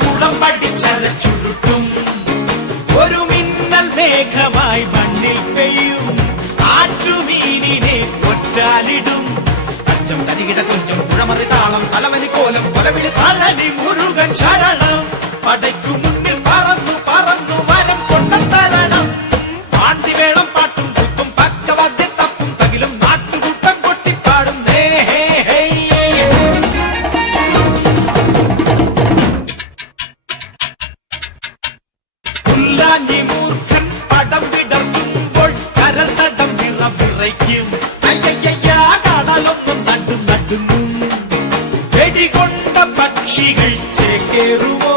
കുളം പഠിച്ചല ചുരുട്ടും ഒരു മിന്നൽ മേഘമായി മണ്ണിൽ പെയ്യും ആറ്റുമീനിനെ ഒറ്റാലിടും അച്ചം തരികിട തുഞ്ചം പുഴമറി താളം തലവലി കോലം കൊലവിളി തഴലി മുരുകൻ ശരണം പടയ്ക്കു മുന്നിൽ പറന്നു പറന്നു വരം കൊണ്ടത്തരണം പാണ്ടിവേളം പാട്ടും കുത്തും പക്കവാദ്യ തപ്പും തകിലും നാട്ടുകൂട്ടം കൊട്ടിപ്പാടും പുല്ലാഞ്ഞി മൂർഖൻ പടം വിടർത്തുമ്പോൾ കരൽ തടം വിറയ്ക്കും അയ്യയ്യ കടലൊന്നും നടുങ്ങും വെടികൊണ്ട പക്ഷികൾ ചേക്കേറുമോ